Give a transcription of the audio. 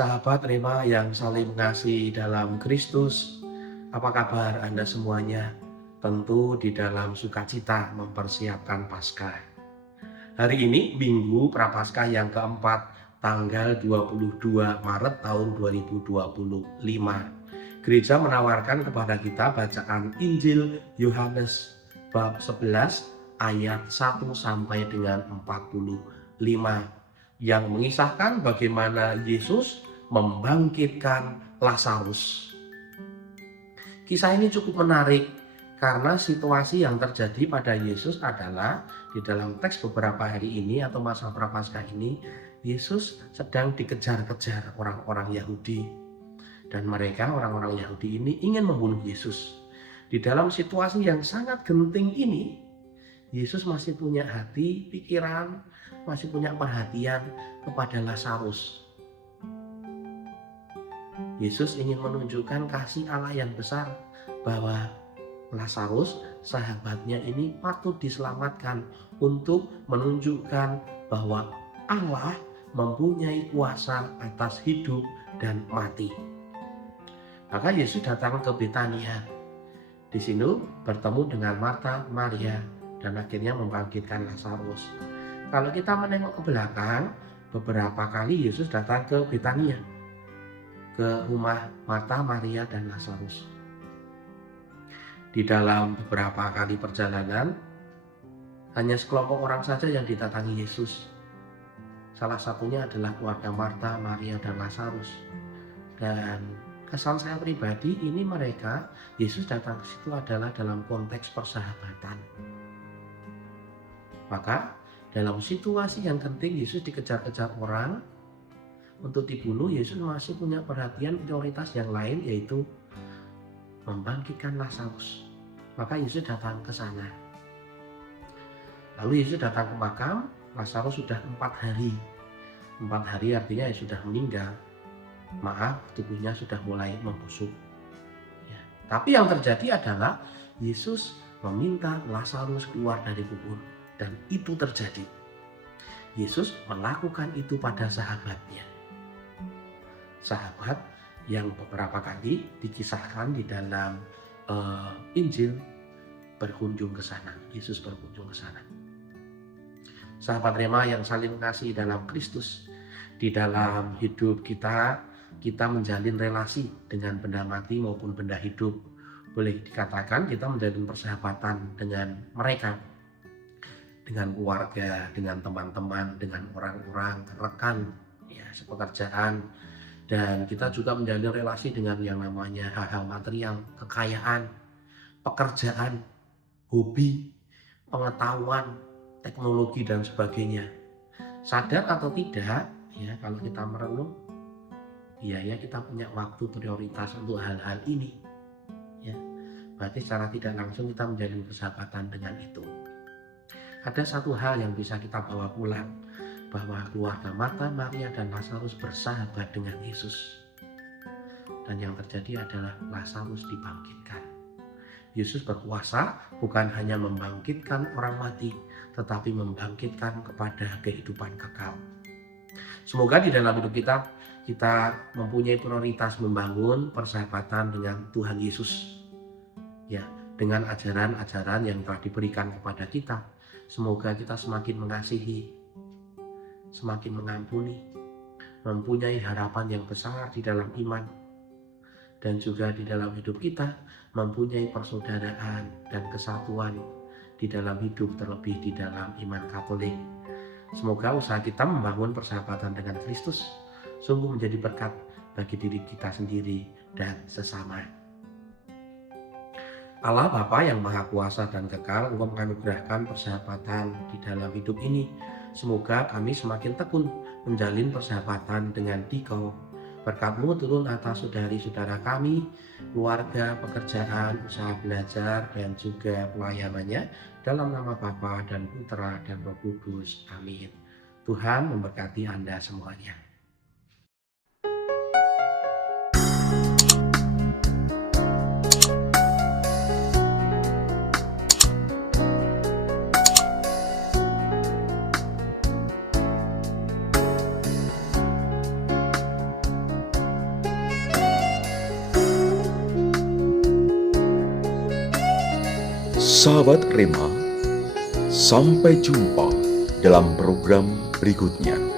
Sahabat Rema yang saling mengasihi dalam Kristus, apa kabar Anda semuanya? Tentu di dalam sukacita mempersiapkan Paskah. Hari ini Minggu Prapaskah yang keempat, tanggal 22 Maret tahun 2025. Gereja menawarkan kepada kita bacaan Injil Yohanes bab 11 ayat 1 sampai dengan 45 yang mengisahkan bagaimana Yesus membangkitkan Lazarus. Kisah ini cukup menarik karena situasi yang terjadi pada Yesus adalah di dalam teks beberapa hari ini atau masa Prapaskah ini, Yesus sedang dikejar-kejar orang-orang Yahudi. Dan mereka, orang-orang Yahudi ini ingin membunuh Yesus. Di dalam situasi yang sangat genting ini, Yesus masih punya hati, pikiran, masih punya perhatian kepada Lazarus. Yesus ingin menunjukkan kasih Allah yang besar bahwa Lazarus, sahabatnya ini patut diselamatkan untuk menunjukkan bahwa Allah mempunyai kuasa atas hidup dan mati. Maka Yesus datang ke Betania. Di sini bertemu dengan Marta, Maria, dan akhirnya membangkitkan Lazarus. Kalau kita menengok ke belakang, beberapa kali Yesus datang ke Betania, ke rumah Marta, Maria, dan Lazarus. Di dalam beberapa kali perjalanan, hanya sekelompok orang saja yang didatangi Yesus. Salah satunya adalah keluarga Marta, Maria, dan Lazarus. Dan kesan saya pribadi, ini mereka, Yesus datang ke situ adalah dalam konteks persahabatan. Maka dalam situasi yang genting, Yesus dikejar-kejar orang untuk dibunuh. Yesus masih punya perhatian prioritas yang lain, yaitu membangkitkan Lazarus. Maka Yesus datang ke sana. Lalu Yesus datang ke makam. Lazarus sudah 4 hari. 4 hari artinya sudah meninggal. Maaf, tubuhnya sudah mulai membusuk. Ya. Tapi yang terjadi adalah Yesus meminta Lazarus keluar dari kubur. Dan itu terjadi. Yesus melakukan itu pada sahabatnya. Sahabat yang beberapa kali dikisahkan di dalam Injil berkunjung ke sana. Yesus berkunjung ke sana. Sahabat Rema yang saling mengasihi dalam Kristus, di dalam hidup kita menjalin relasi dengan benda mati maupun benda hidup. Boleh dikatakan kita menjalin persahabatan dengan mereka, dengan keluarga, dengan teman-teman, dengan orang-orang, rekan, ya, sepekerjaan. Dan kita juga menjalin relasi dengan yang namanya hal-hal material, kekayaan, pekerjaan, hobi, pengetahuan, teknologi, dan sebagainya. Sadar atau tidak, ya, kalau kita merenung, ya kita punya waktu prioritas untuk hal-hal ini. Ya, berarti secara tidak langsung kita menjalin persahabatan dengan itu. Ada satu hal yang bisa kita bawa pulang, bahwa keluarga Marta, Maria, dan Lazarus bersahabat dengan Yesus. Dan yang terjadi adalah Lazarus dibangkitkan. Yesus berkuasa bukan hanya membangkitkan orang mati, tetapi membangkitkan kepada kehidupan kekal. Semoga di dalam hidup kita mempunyai prioritas membangun persahabatan dengan Tuhan Yesus. Ya, dengan ajaran-ajaran yang telah diberikan kepada kita. Semoga kita semakin mengasihi, semakin mengampuni, mempunyai harapan yang besar di dalam iman, dan juga di dalam hidup kita mempunyai persaudaraan dan kesatuan di dalam hidup, terlebih di dalam iman Katolik. Semoga usaha kita membangun persahabatan dengan Kristus sungguh menjadi berkat bagi diri kita sendiri dan sesama. Allah Bapa yang Maha Kuasa dan Kekal, Engkau menganugerahkan persahabatan di dalam hidup ini. Semoga kami semakin tekun menjalin persahabatan dengan Dikau. Berkat-Mu turun atas saudari-saudara kami, keluarga, pekerjaan, usaha belajar, dan juga pelayanannya. Dalam nama Bapa dan Putra dan Roh Kudus. Amin. Tuhan memberkati Anda semuanya. Sahabat Rema, sampai jumpa dalam program berikutnya.